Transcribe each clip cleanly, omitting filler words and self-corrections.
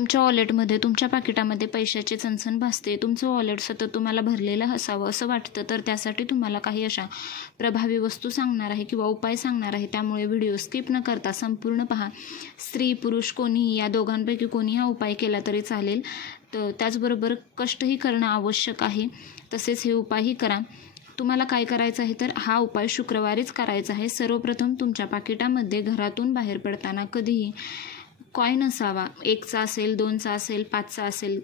तुमच्या वॉलेटमध्ये, तुमच्या पाकिटामध्ये पैशाची चणचण भासते, तुमचं वॉलेट सतत तुम्हाला भरलेलं असावं असं वाटतं, तर त्यासाठी तुम्हाला काही अशा प्रभावी वस्तू सांगणार आहे किंवा उपाय सांगणार आहे. त्यामुळे व्हिडिओ स्किप न करता संपूर्ण पहा. स्त्री पुरुष कोणीही, या दोघांपैकी कोणीही हा उपाय केला तरी चालेल. तर त्याचबरोबर कष्टही करणं आवश्यक आहे, तसेच हे उपायही करा. तुम्हाला काय करायचं आहे तर हा उपाय शुक्रवारीच करायचा आहे. सर्वप्रथम तुमच्या पाकिटामध्ये घरातून बाहेर पडताना कधीही कॉईन असावा. 1चा असेल, 2चा असेल, 5चा असेल,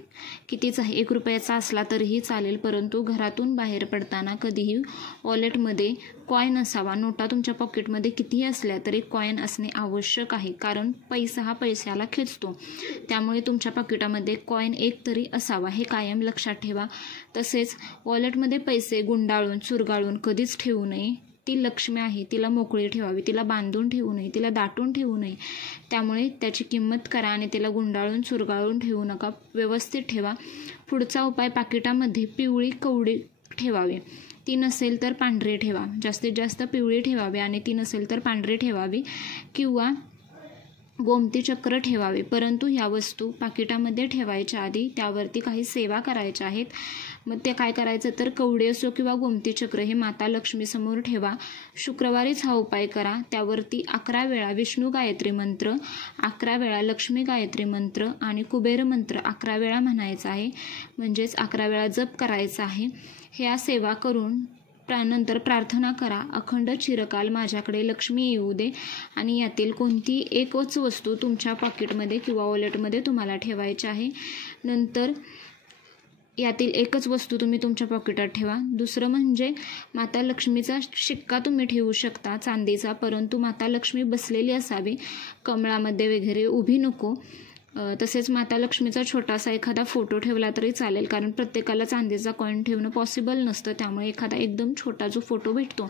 कितीचाही 1 रुपयाचा असला तरीही चालेल, परंतु घरातून बाहेर पडताना कधीही वॉलेटमध्ये कॉईन असावा. नोटा तुमच्या पॉकेटमध्ये कितीही असल्या तरी कॉईन असणे आवश्यक आहे, कारण पैसा हा पैशाला खेचतो. त्यामुळे तुमच्या पाकिटामध्ये कॉईन 1 तरी असावा, हे कायम लक्षात ठेवा. तसेच वॉलेटमध्ये पैसे गुंडाळून चुरगाळून कधीच ठेवू नये. ती लक्ष्मी आहे, तिला मोकळी ठेवावी, तिला बांधून ठेवू नये, तिला दाटून ठेवू नये. त्यामुळे त्याची किंमत करा आणि तिला गुंडाळून चुरगाळून ठेवू नका, व्यवस्थित ठेवा. पुढचा उपाय, पाकिटामध्ये पिवळी कवडी ठेवावी. ती नसेल तर पांढरी ठेवा. जास्तीत जास्त पिवळी ठेवावी आणि ती नसेल तर पांढरी ठेवावी किंवा गोमती चक्र ठेवावे. परंतु ह्या वस्तू पाकिटामध्ये ठेवायच्या आधी त्यावरती काही सेवा करायच्या आहेत. मग ते काय करायचं तर कवडी असो किंवा गोमती चक्र हे माता लक्ष्मीसमोर ठेवा. शुक्रवारीच हा उपाय करा. त्यावरती 11 वेळा विष्णू गायत्री मंत्र, 11 वेळा लक्ष्मी गायत्री मंत्र आणि कुबेर मंत्र 11 वेळा म्हणायचा आहे, म्हणजेच 11 वेळा जप करायचा आहे. ह्या सेवा करून नंतर प्रार्थना करा, अखंड चिरकाल माझ्याकडे लक्ष्मी येऊ दे. आणि यातील कोणती एकच वस्तू तुमच्या पॉकेटमध्ये किंवा वॉलेटमध्ये तुम्हाला ठेवायची आहे. नंतर यातील एकच वस्तू तुम्ही तुमच्या पॉकेटात ठेवा. दुसरं म्हणजे माता लक्ष्मीचा शिक्का तुम्ही ठेवू शकता, चांदीचा, परंतु माता लक्ष्मी बसलेली असावी, कमळामध्ये वगैरे उभी नको. तसेच माता लक्ष्मीचा छोटासा एखादा फोटो ठेवला तरी चालेल, कारण प्रत्येकाला चांदीचा कॉईन ठेवणं पॉसिबल नसतं. त्यामुळे एखादा एकदम छोटा जो फोटो भेटतो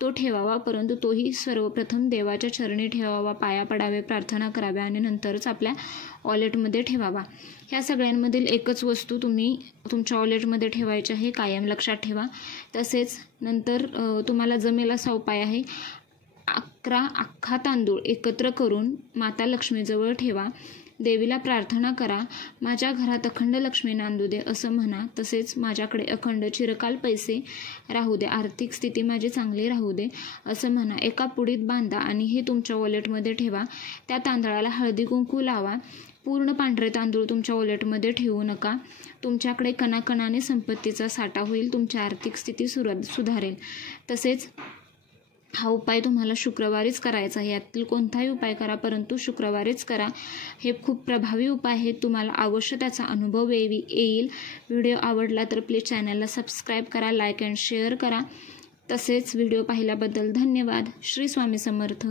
तो ठेवावा, परंतु तोही सर्वप्रथम देवाच्या चरणी ठेवावा, पाया पडावे, प्रार्थना कराव्या आणि नंतरच आपल्या वॉलेटमध्ये ठेवावा. ह्या सगळ्यांमधील एकच वस्तू तुम्ही तुमच्या वॉलेटमध्ये ठेवायची आहे, कायम लक्षात ठेवा. तसेच नंतर तुम्हाला जमेल असा उपाय आहे. 11 अख्खा तांदूळ एकत्र करून माता लक्ष्मीजवळ ठेवा. देवीला प्रार्थना करा, माझ्या घरात अखंड लक्ष्मी नांदू दे असं म्हणा. तसेच माझ्याकडे अखंड चिरकाल पैसे राहू दे, आर्थिक स्थिती माझी चांगली राहू दे असं म्हणा. एका पुडीत बांधा आणि हे तुमच्या वॉलेटमध्ये ठेवा. त्या तांदळाला हळदी कुंकू लावा. पूर्ण पांढरे तांदूळ तुमच्या वॉलेटमध्ये ठेवू नका. तुमच्याकडे कणाकणाने संपत्तीचा साठा होईल, तुमची आर्थिक स्थिती सुधारेल. तसेच हा उपाय तुम्हाला शुक्रवारीच करायचा आहे. यातील कोणताही उपाय करा, परंतु शुक्रवारीच करा. हे खूप प्रभावी उपाय आहे. तुम्हाला अवश्य त्याचा अनुभव येईल. व्हिडिओ आवडला तर प्लीज चॅनलला सबस्क्राईब करा, लाईक अँड शेअर करा. तसेच व्हिडिओ पाहिल्याबद्दल धन्यवाद. श्री स्वामी समर्थ.